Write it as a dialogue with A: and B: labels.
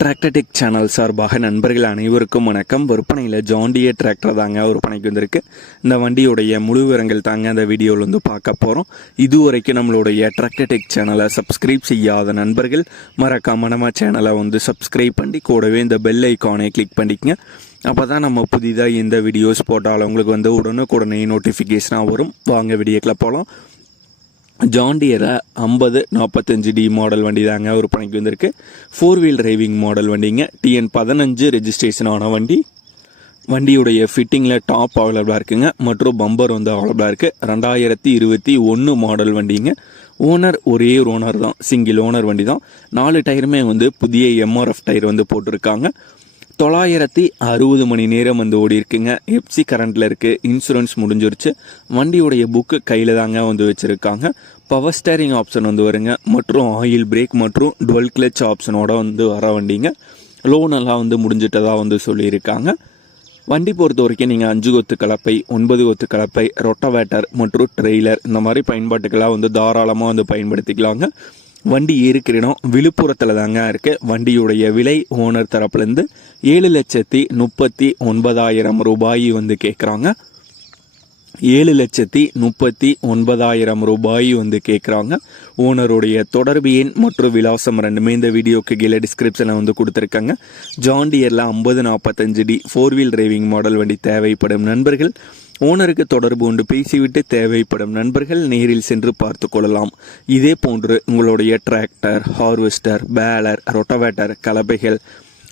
A: Tractor Tech channel சார்பாக நண்பர்கள் அனைவருக்கும் வணக்கம். விற்பனையில் ஜாண்டிய டிராக்டர் தாங்க விற்பனைக்கு வந்திருக்கு. இந்த வண்டியுடைய முழு விவரங்கள் தாங்க அந்த வீடியோவில் வந்து பார்க்க போகிறோம் இதுவரைக்கும் நம்மளுடைய டிராக்டர்டெக் சேனலை சப்ஸ்கிரைப் செய்யாத நண்பர்கள் மறக்காம நம்ம சேனலை வந்து சப்ஸ்கிரைப் பண்ணி கூடவே இந்த பெல் ஐக்கானை கிளிக் பண்ணிக்கங்க. அப்போ தான் நம்ம புதிதாக எந்த வீடியோஸ் போட்டாலும் உங்களுக்கு வந்து உடனுக்குடனே நோட்டிஃபிகேஷனாக வரும். வாங்க வீடியோக்கில் போகலாம் ஜாண்டியரை ஐம்பது நாற்பத்தஞ்சு டி மாடல் வண்டி தாங்க ஒரு பணிக்கு வந்திருக்கு. ஃபோர் வீல் டிரைவிங் மாடல் வண்டிங்க. டிஎன் பதினஞ்சு ரெஜிஸ்ட்ரேஷன் ஆன வண்டி. வண்டியுடைய ஃபிட்டிங்கில் டாப் அவைலபிளாக இருக்குங்க. மற்றும் பம்பர் வந்து அவைலபிளாக இருக்குது ரெண்டாயிரத்தி இருபத்தி ஒன்று மாடல் வண்டிங்க. ஓனர் ஒரே ஒரு ஓனர் தான். சிங்கிள் ஓனர் வண்டி தான் நாலு டயருமே வந்து புதிய எம்ஆர்எஃப் டயர் வந்து போட்டிருக்காங்க. தொள்ளாயிரத்தி அறுபது மணி நேரம் வந்து ஓடி இருக்குங்க எப்சி கரண்ட்டில் இருக்குது இன்சூரன்ஸ் முடிஞ்சிருச்சு. வண்டியுடைய புக்கு கையில் தாங்க வந்து வச்சுருக்காங்க. பவர் ஸ்டேரிங் ஆப்ஷன் வந்து வருங்க. மற்றும் ஆயில் பிரேக் மற்றும் டுவெல் கிளச் ஆப்ஷனோட வந்து வர வண்டிங்க. லோன் எல்லாம் வந்து முடிஞ்சிட்டதாக வந்து சொல்லியிருக்காங்க. வண்டி பொறுத்த வரைக்கும் நீங்கள் அஞ்சு கொத்து கலப்பை ஒன்பது கொத்து கலப்பை ரொட்டவேட்டர் மற்றும் ட்ரெய்லர் இந்த மாதிரி பயன்பாட்டுக்கெல்லாம் வந்து தாராளமாக வந்து பயன்படுத்திக்கலாங்க. வண்டி இருக்கிற இடம் விழுப்புரத்தில் தாங்க இருக்குது வண்டியுடைய விலை ஓனர் தரப்புலேருந்து ஏழு லட்சத்தி முப்பத்தி ஒன்பதாயிரம் ரூபாய் வந்து கேட்குறாங்க ஏழு லட்சத்தி முப்பத்தி ஒன்பதாயிரம் ரூபாய் வந்து கேட்குறாங்க ஓனருடைய தொடர்பு எண் மற்றும் விலாசம் ரெண்டுமே இந்த வீடியோக்கு கீழே டிஸ்கிரிப்ஷனில் வந்து கொடுத்துருக்காங்க. ஜாண்டியரில் ஐம்பது நாற்பத்தஞ்சு D four wheel driving model வண்டி தேவைப்படும் நண்பர்கள். ஓனருக்கு தொடர்பு கொண்டு பேசிவிட்டு தேவைப்படும் நண்பர்கள் நேரில் சென்று பார்த்து கொள்ளலாம். இதே போன்று உங்களுடைய டிராக்டர் ஹார்வெஸ்டர் பேலர் ரொட்டவேட்டர் கலப்பைகள்